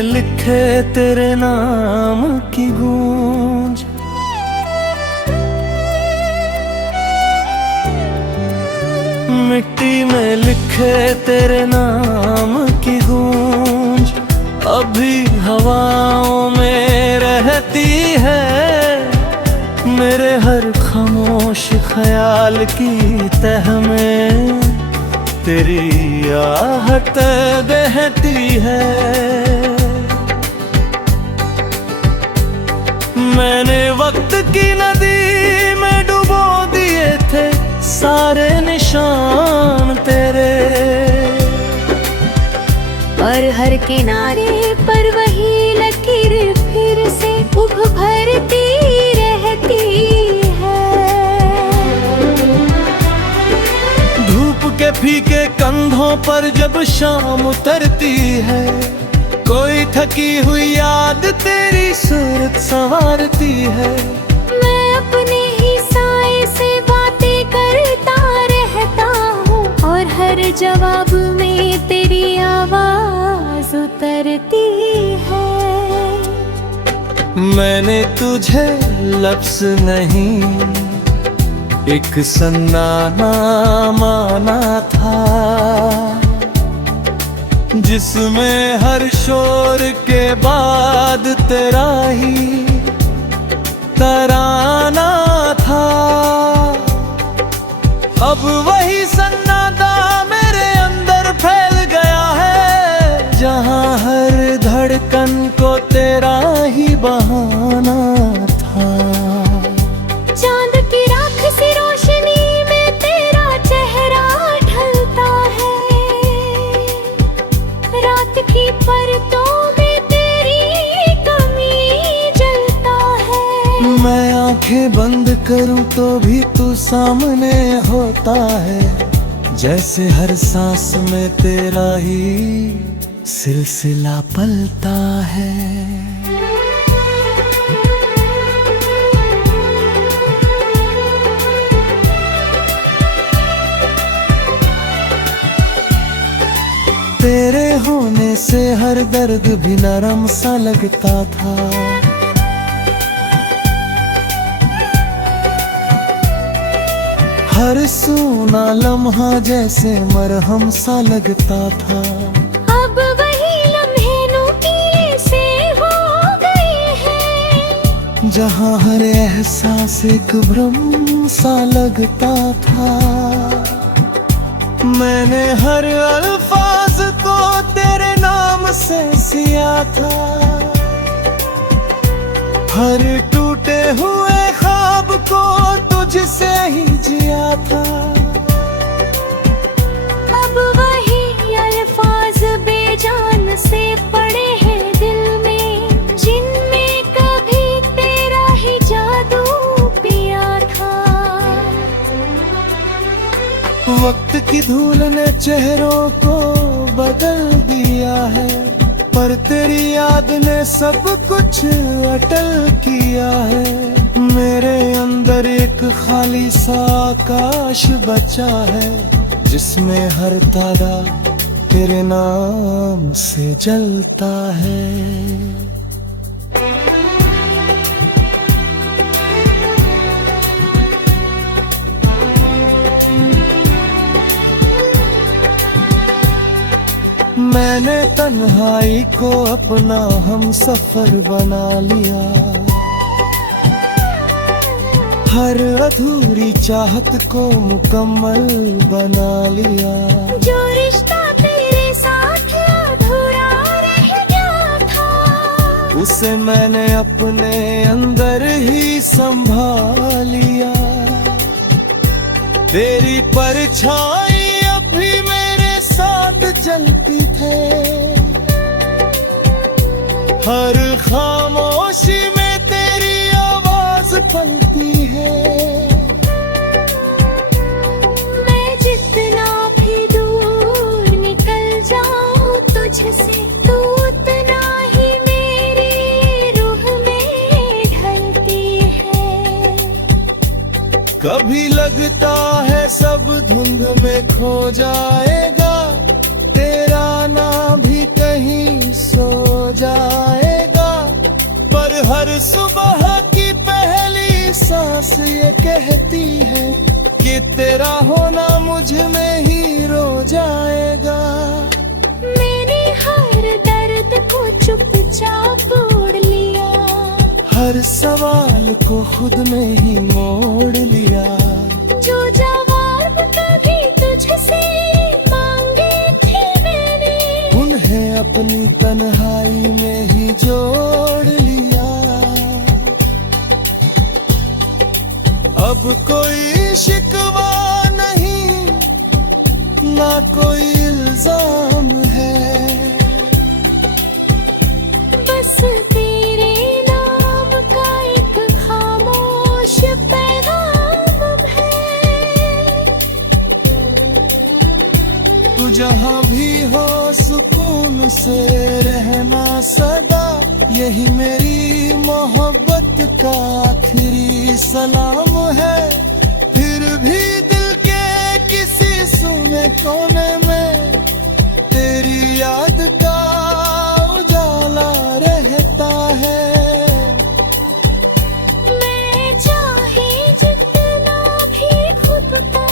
में लिखे तेरे नाम की गूंज, मिट्टी में लिखे तेरे नाम की गूंज अभी हवाओं में रहती है। मेरे हर खामोश ख्याल की तह में तेरी आहट बहती है। मैंने वक्त की नदी में डुबो दिए थे सारे निशान तेरे, और हर किनारे पर वही लकीर फिर से उभरती रहती है। धूप के फीके कंधों पर जब शाम उतरती है, कोई थकी हुई याद तेरी सूरत संवारती है। मैं अपने ही साए से बातें करता रहता हूँ, और हर जवाब में तेरी आवाज उतरती है। मैंने तुझे लफ्ज़ नहीं एक सन्नाटा माना था, जिसमें हर शोर के बाद तेरा ही तराना था। अब वही सन्नाटा मेरे अंदर फैल गया है, जहां हर धड़कन को तेरा ही बहाना था। चांद की राख सी रोशनी में तेरा चेहरा ढलता है, रात की परतों में तेरी कमी जलता है। मैं आंखें बंद करूं तो भी तू सामने होता है, जैसे हर सांस में तेरा ही सिलसिला पलता है। तेरे होने से हर दर्द भी नरम सा लगता था, हर सूना लम्हा जैसे मरहम सा लगता था। अब वही लम्हे नुकीले से हो गए हैं, जहां हर एहसास एक भ्रम सा लगता था। मैंने हर अल्फाज को तेरे नाम से सिया था, हर टूटे हुए ख्वाब को तुझसे ही जिया था। अब वही अल्फाज बेजान से पड़े हैं दिल में, जिनमें कभी तेरा ही जादू पिया था। वक्त की धूल ने चेहरों को बदल दिया है, पर तेरी याद ने सब कुछ अटल किया है। मेरे अंदर एक खाली सा आकाश बचा है, जिसमें हर तारा तेरे नाम से जलता है। मैंने तन्हाई को अपना हम सफर बना लिया, हर अधूरी चाहत को मुकम्मल बना लिया। जो रिश्ता तेरे साथ अधूरा रह गया था, उसे मैंने अपने अंदर ही संभाल लिया। तेरी परछाई अभी मेरे साथ चलती थे, हर खामोशी में तेरी आवाज पलती है। मैं जितना भी दूर निकल जाऊं तुझसे, तू उतना ही मेरी रूह में ढलती है। कभी लगता है सब धुंध में खो जाएगा, तेरा नाम भी कहीं सो जाएगा। होना मुझ में ही रो जाएगा। मैंने हर दर्द को चुपचाप ओढ़ लिया, हर सवाल को खुद में ही मोड़ लिया। जो जवाब कभी तुझसे मांगे थे मैंने, उन्हें अपनी तन्हाई में ही जोड़ लिया। अब कोई शिकवा नहीं, ना कोई इल्जाम है, बस तेरे नाम का एक खामोश पैगाम है। तू जहाँ भी हो सुकून से रहना सदा, यही मेरी मोहब्बत का आखिरी सलाम है। फिर भी दिल के किसी सूने कोने में तेरी याद का उजाला रहता है। मैं चाहे जितना भी खुद को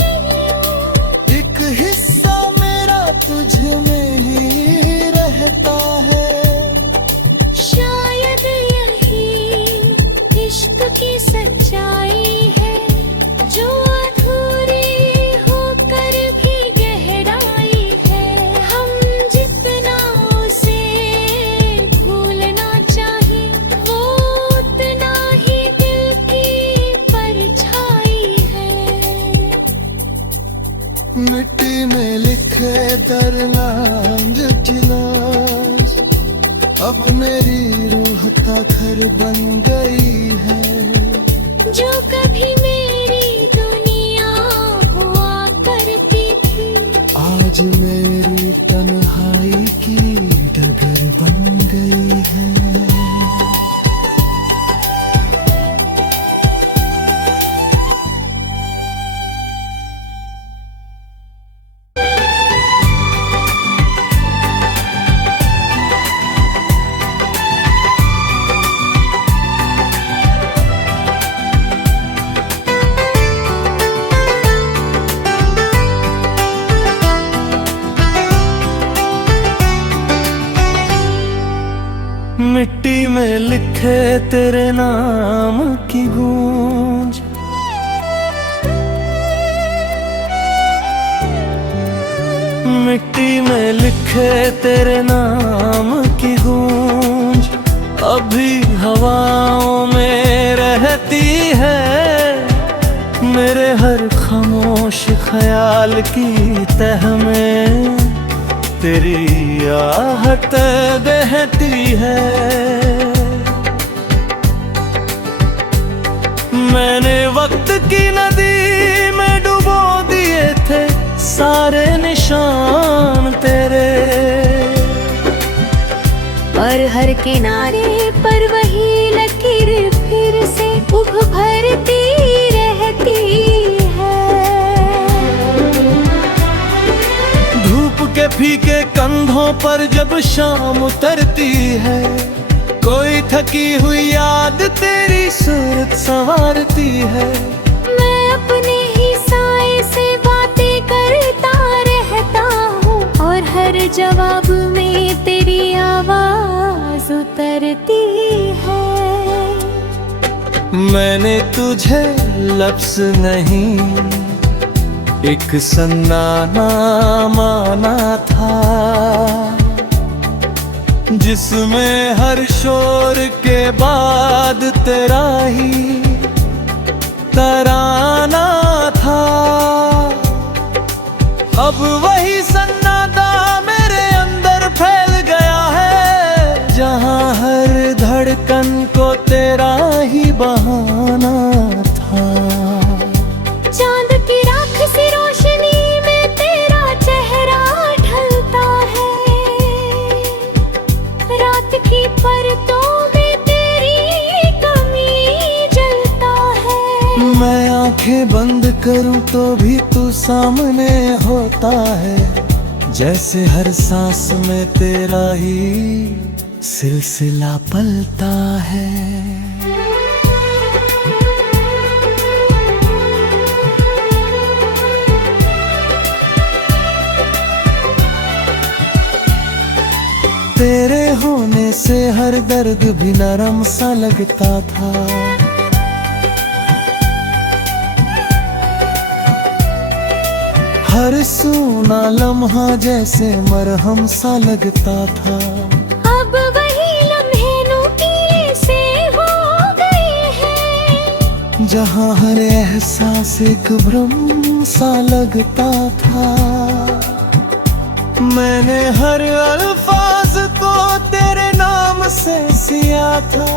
नहीं हूँ, एक हिस्सा मेरा तुझ में ही रहता है। शायद यही इश्क की सच्चाई है, जो अधूरी होकर भी गहराई है। हम जितना उसे भूलना चाहें, वो उतना ही दिल की परछाई है। मिट्टी में लिखे दरलांग जिलास, अब मेरी रूह का घर बन गई है। जो कभी मेरी दुनिया हुआ करती थी, आज मेरी तन्हाई की डगर बन गई है। मिट्टी में लिखे तेरे नाम की गूंज, मिट्टी में लिखे तेरे नाम की गूंज, अभी हवाओं में रहती है। मेरे हर खामोश ख्याल की तह में तेरी आहट बहती है। मैंने वक्त की नदी में डुबो दिए थे सारे निशान तेरे, और हर किनारे पर वही लकीर फिर से उभरती रहती है। धूप के फीके कंधों पर जब शाम उतरती है, कोई थकी हुई याद तेरी सूरत संवारती है। मैं अपने ही साए से बातें करता रहता हूँ, और हर जवाब में तेरी आवाज उतरती है। मैंने तुझे लफ्ज़ नहीं, एक सन्नाटा माना था, जिसमें हर शोर के बाद तेरा ही तराना था। अब वही सन्नाटा मेरे अंदर फैल गया है, जहां हर धड़कन को तेरा ही बहाना था। चांद की राख सी रोशनी में तेरा चेहरा ढलता है, रात की परतों में तेरी कमी जलता है। मैं आंखें बंद करूं तो भी तू सामने होता है, जैसे हर सांस में तेरा ही सिलसिला पलता है। से हर दर्द भी नरम सा लगता था। हर सूना लम्हा जैसे मरहम सा लगता था। अब वही लम्हे नुकीले से हो गए हैं, जहाँ हर एहसास एक भ्रम सा लगता था। मैंने हर अल्फाज को तेरे नाम से सिया था,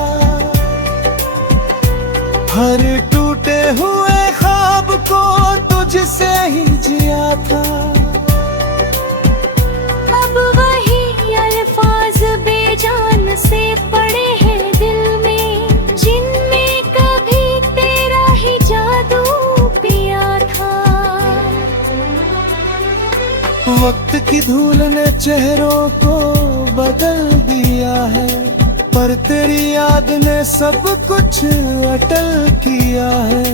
हर टूटे हुए ख्वाब को तुझसे ही जिया था। अब वही अल्फाज बेजान से पड़े हैं दिल में, जिनमें कभी तेरा ही जादू पिया था। वक्त की धूल ने चेहरों को बदल दिया है, पर तेरी याद ने सब कुछ अटल किया है।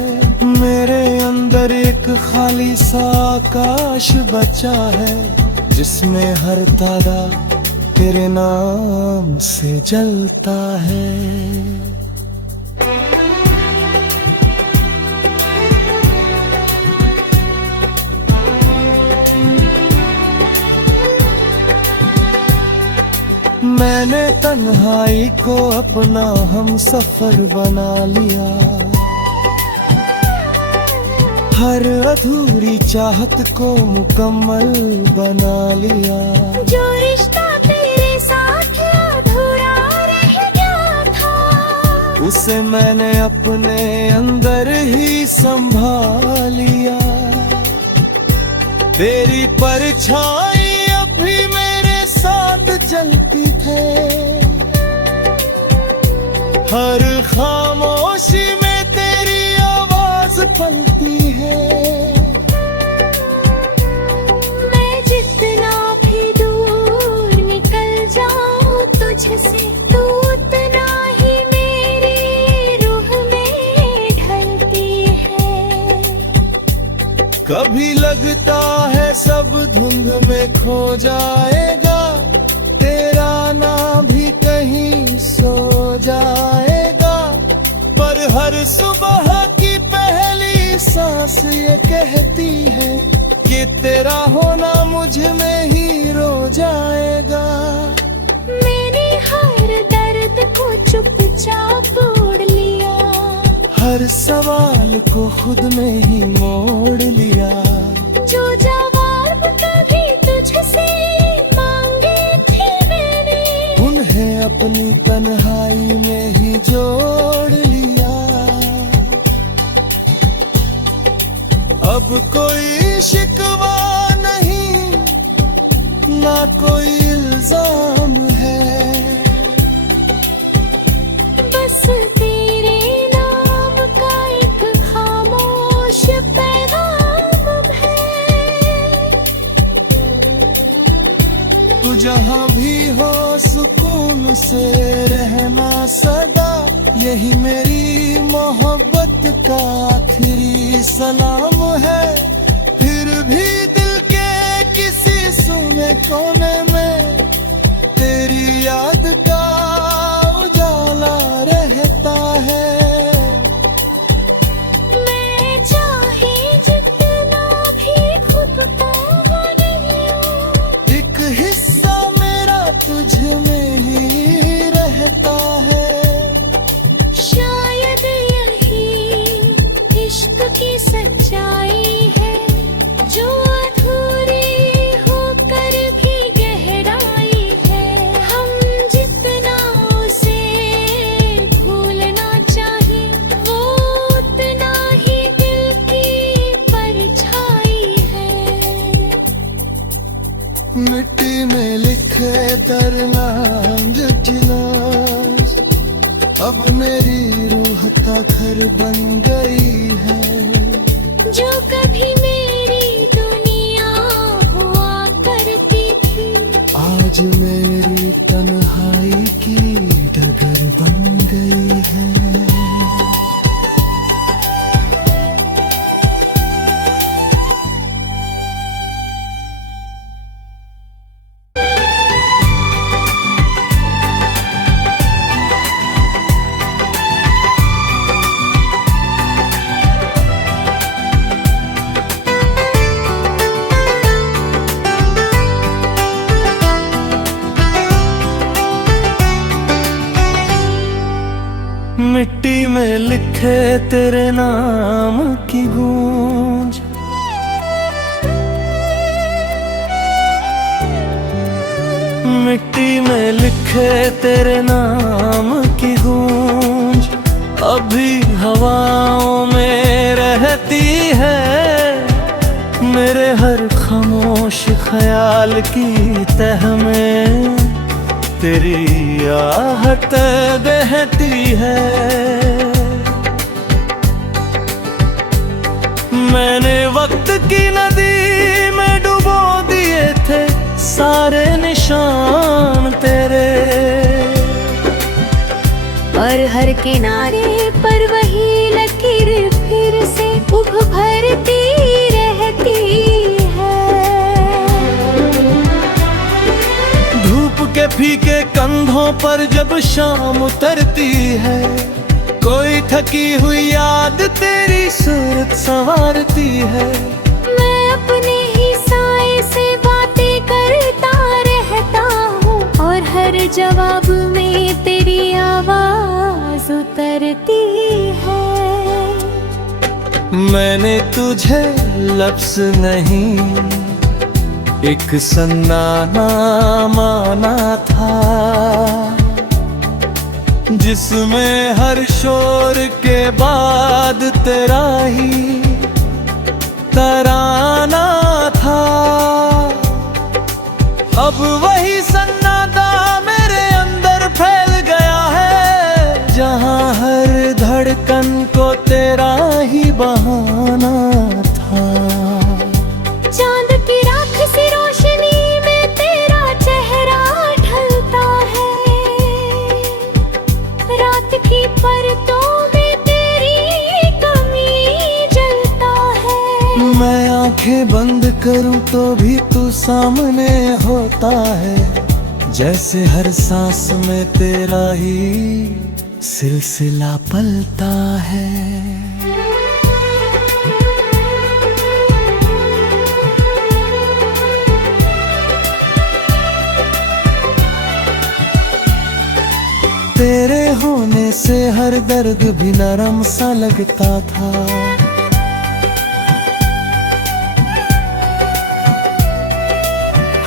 मेरे अंदर एक खाली सा आकाश बचा है, जिसमें हर तारा तेरे नाम से जलता है। मैंने तन्हाई को अपना हम सफर बना लिया, हर अधूरी चाहत को मुकम्मल बना लिया। जो रिश्ता तेरे साथ अधूरा रह गया था, उसे मैंने अपने अंदर ही संभाल लिया। तेरी परछाई अभी मेरे साथ चलती है, हर खामोशी में तेरी आवाज पलती है। मैं जितना भी दूर निकल जाऊं तुझसे, तू उतना ही मेरी रूह में ढलती है। कभी लगता है सब धुंध में खो जाएगा, तेरा नाम भी कहीं सो जाएगा। पर हर सुबह की पहली सांस ये कहती है कि तेरा होना मुझ में ही रो जाएगा। मैंने हर दर्द को चुपचाप ओढ़ लिया, हर सवाल को खुद में ही मोड़ लिया। जो जवाब कभी तुझसे मांगे थे मैंने, उन्हें अपनी तन्हाई में ही जोड़ लिया। अब कोई शिकवा नहीं, ना कोई इल्जाम है, बस तेरे नाम का एक खामोश पैगाम है। तू जहाँ भी हो सुकून से रहना सदा, यही मेरी मोहब्बत का आखिरी सलाम है। फिर भी दिल के किसी सुने कोने में तेरी याद का उजाला रहता है। मैं चाहे जितना भी खुद को नहीं हूँ, एक हिस्सा मेरा तुझ में ही रहता है। शायद यही इश्क की सच्चाई है, जो अधूरी होकर भी गहराई है। हम जितना उसे भूलना चाहें, वो उतना ही दिल की परछाई है। मिट्टी में लिखे दरलांग गिलास अब मेरी रूह का घर बन गई है। जो कभी मेरी दुनिया हुआ करती थी, आज मेरी तन्हाई की डगर बन गई है। में लिखे तेरे नाम की गूंज, मिट्टी में लिखे तेरे नाम की गूंज अभी हवाओं में रहती है। मेरे हर खामोश ख्याल की तह में तेरी आहट बहती है। मैंने वक्त की नदी में डुबो दिए थे सारे निशान तेरे, और हर किनारे पर वही लकीर फिर से उभरती रहती है। धूप के फीके कंधों पर जब शाम उतरती है, कोई थकी हुई याद तेरी सूरत संवारती है। मैं अपने ही साए से बातें करता रहता हूँ, और हर जवाब में तेरी आवाज उतरती है। मैंने तुझे लफ्ज़ नहीं एक सन्नाटा माना था, जिसमें हर शोर के बाद तेरा ही तराना था। अब वही सन्नाटा मेरे अंदर फैल गया है, जहां हर धड़कन को तेरा ही बहाना था। चांद की राख सी रोशनी में तेरा चेहरा ढलता है, रात की परतों में तेरी कमी जलता है। मैं आंखें बंद करूं तो भी तू सामने होता है, जैसे हर सांस में तेरा ही सिलसिला पलता है। तेरे होने से हर दर्द भी नरम सा लगता था,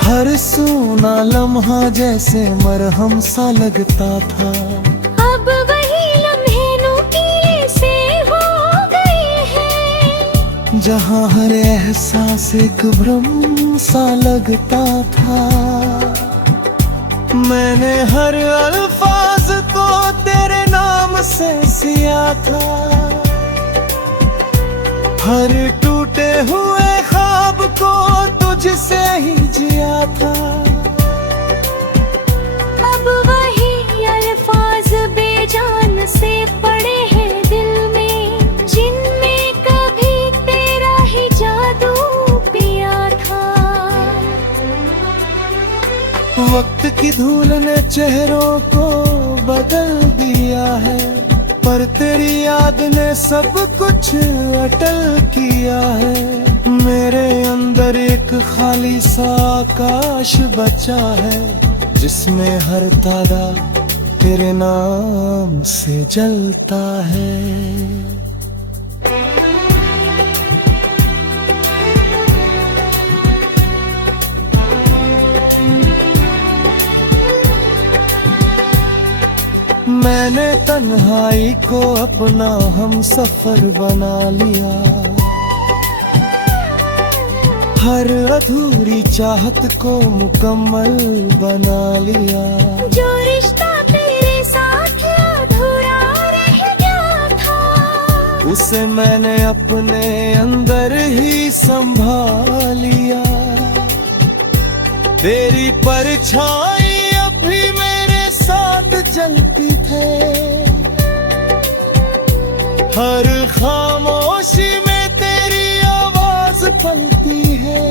हर सूना लम्हा जैसे मरहम सा लगता था। अब वही लम्हे नुकीले से हो गए हैं, जहां हर एहसास एक भ्रम सा लगता था। मैंने हर अल्फाज को तेरे नाम से सिया था, हर टूटे हुए ख्वाब को तुझसे ही जिया था। अब वही अल्फाज बेजान से पड़े हैं दिल में, जिनमें कभी तेरा ही जादू पिया था। वक्त की धूल ने चेहरों को बदल दिया है, पर तेरी याद ने सब कुछ अटल किया है। मेरे अंदर एक खाली सा आकाश बचा है, जिसमें हर तारा तेरे नाम से जलता है। मैंने तन्हाई को अपना हम सफर बना लिया, हर अधूरी चाहत को मुकम्मल बना लिया। जो रिश्ता तेरे साथ अधूरा रह गया था, उसे मैंने अपने अंदर ही संभाल लिया। तेरी परछाई अभी मेरे साथ चलती थे, हर खामोशी में तेरी आवाज पलती है।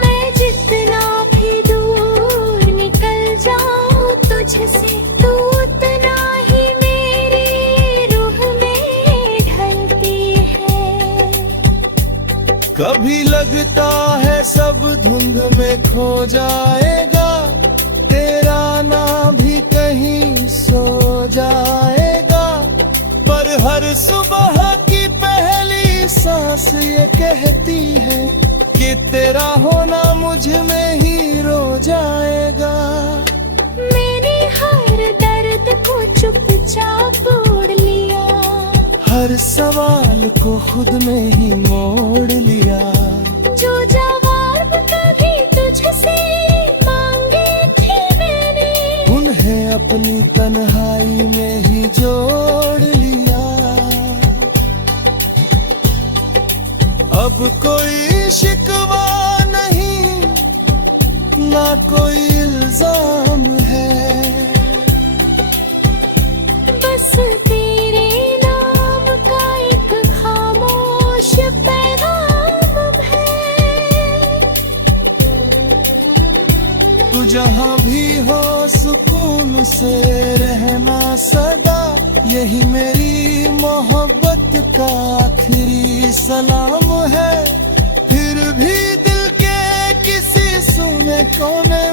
मैं जितना भी दूर निकल जाऊं तुझसे, तू उतना ही मेरी रूह में ढलती है। कभी लगता है सब धुंध में खो जाएगा, तेरा नाम भी कहीं नहीं सो जाएगा, पर हर सुबह की पहली सांस ये कहती है कि तेरा होना मुझ में ही रो जाएगा। मैंने हर दर्द को चुपचाप ओढ़ लिया, हर सवाल को खुद में ही मोड़ लिया। जो जवाब कभी तुझसे मांगे थे मैंने, उन्हें अपनी तन्हाई में ही जोड़ लिया। अब कोई शिकवा नहीं, ना कोई इल्जाम है, बस तेरे नाम का एक खामोश पैगाम है। तू जहाँ भी हो सुकून से रहना सदा, यही मेरी मोहब्बत का आखिरी सलाम है। फिर भी दिल के किसी सुने कोने